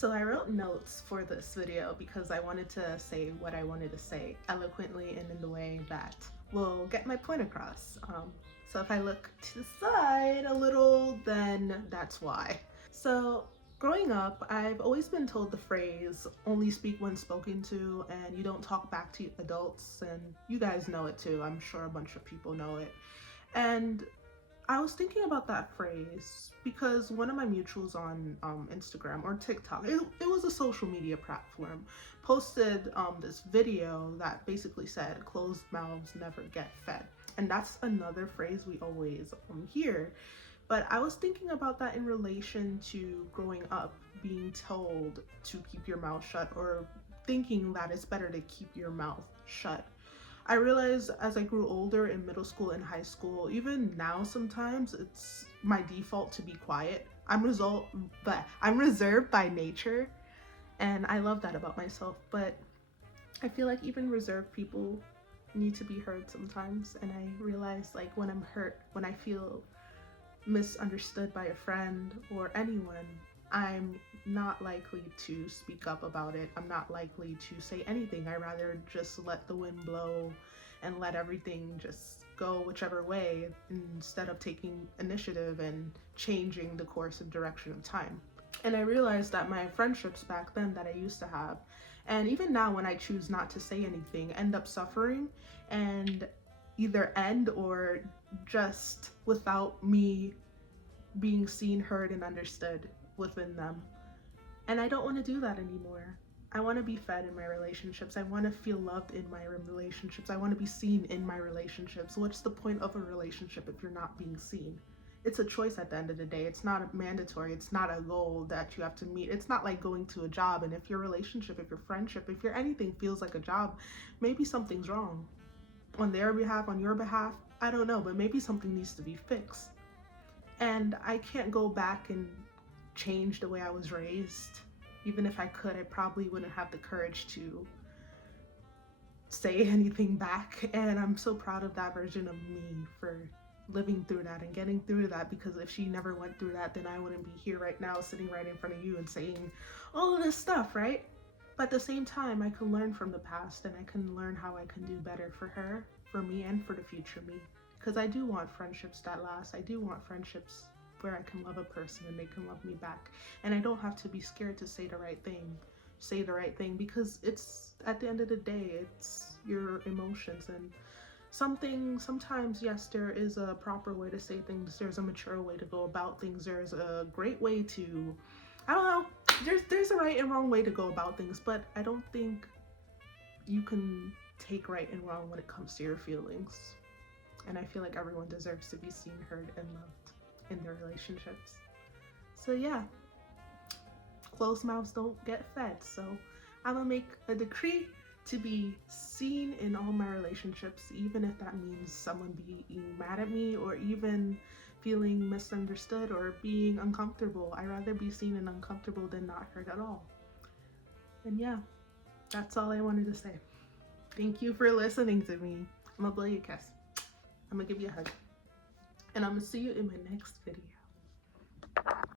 So I wrote notes for this video because I wanted to say what I wanted to say eloquently and in the way that will get my point across. So if I look to the side a little, then that's why. So growing up, I've always been told the phrase, only speak when spoken to, and you don't talk back to adults, and you guys know it too. I'm sure a bunch of people know it. And I was thinking about that phrase because one of my mutuals on Instagram or TikTok, it was a social media platform, posted this video that basically said, closed mouths never get fed. And that's another phrase we always hear. But I was thinking about that in relation to growing up, being told to keep your mouth shut or thinking that it's better to keep your mouth shut. I realized as I grew older in middle school and high school, even now sometimes it's my default to be quiet. I'm reserved by nature, and I love that about myself, but I feel like even reserved people need to be heard sometimes. And I realize, like, when I'm hurt, when I feel misunderstood by a friend or anyone, I'm not likely to speak up about it. I'm not likely to say anything. I rather just let the wind blow and let everything just go whichever way instead of taking initiative and changing the course and direction of time. And I realized that my friendships back then that I used to have, and even now when I choose not to say anything, end up suffering and either end or just without me being seen, heard, and understood within them. And I don't want to do that anymore. I want to be fed in my relationships. I want to feel loved in my relationships. I want to be seen in my relationships. What's the point of a relationship if you're not being seen? It's a choice at the end of the day. It's not mandatory. It's not a goal that you have to meet. It's not like going to a job, and if your relationship, if your friendship, if your anything feels like a job, maybe something's wrong. On their behalf, on your behalf, I don't know, but maybe something needs to be fixed. And I can't go back and change the way I was raised. Even if I could, I probably wouldn't have the courage to say anything back. And I'm so proud of that version of me for living through that and getting through that, because if she never went through that, then I wouldn't be here right now sitting right in front of you and saying all of this stuff, right? But at the same time, I can learn from the past, and I can learn how I can do better for her, for me, and for the future me. Because I do want friendships that last. I do want friendships where I can love a person and they can love me back. And I don't have to be scared to say the right thing. Say the right thing, because it's, at the end of the day, it's your emotions. And sometimes, yes, there is a proper way to say things. There's a mature way to go about things. There's a great way to, I don't know, there's a right and wrong way to go about things. But I don't think you can take right and wrong when it comes to your feelings. And I feel like everyone deserves to be seen, heard, and loved in their relationships. So yeah, closed mouths don't get fed. So I'm gonna make a decree to be seen in all my relationships, even if that means someone being mad at me or even feeling misunderstood or being uncomfortable. I'd rather be seen and uncomfortable than not heard at all. And yeah, that's all I wanted to say. Thank you for listening to me. I'm gonna blow you a kiss. I'm gonna give you a hug. And I'm gonna see you in my next video.